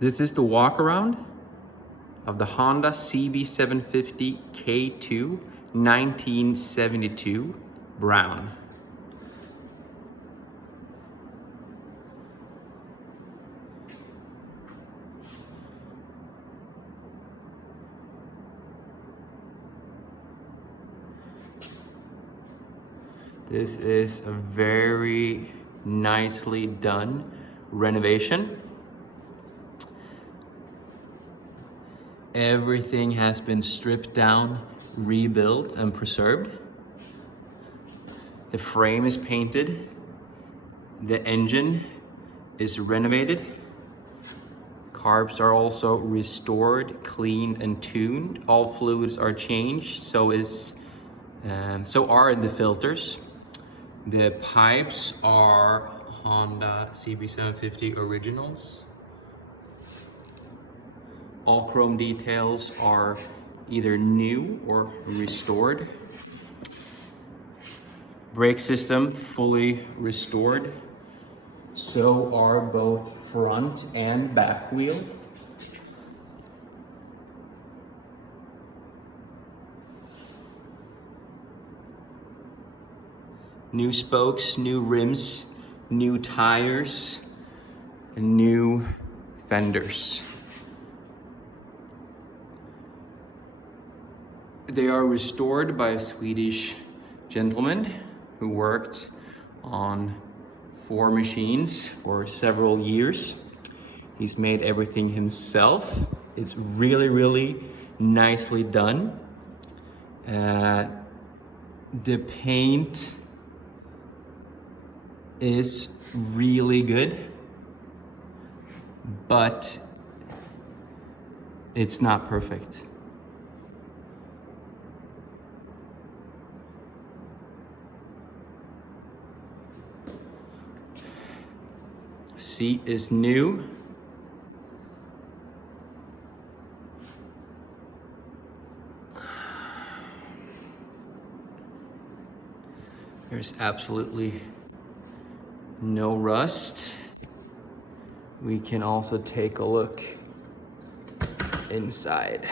This is the walk around of the Honda CB750 K2 1972 brown. This is a very nicely done renovation. Everything has been stripped down, rebuilt, and preserved. The frame is painted. The engine is renovated. Carbs are also restored, cleaned, and tuned. All fluids are changed, so are the filters. The pipes are Honda CB750 originals. All chrome details are either new or restored. Brake system fully restored. So are both front and back wheel. New spokes, new rims, new tires, and new fenders. They are restored by a Swedish gentleman who worked on 4 machines for several years. He's made everything himself. It's really, really nicely done. The paint is really good, but it's not perfect. Seat is new. There's absolutely no rust. We can also take a look inside.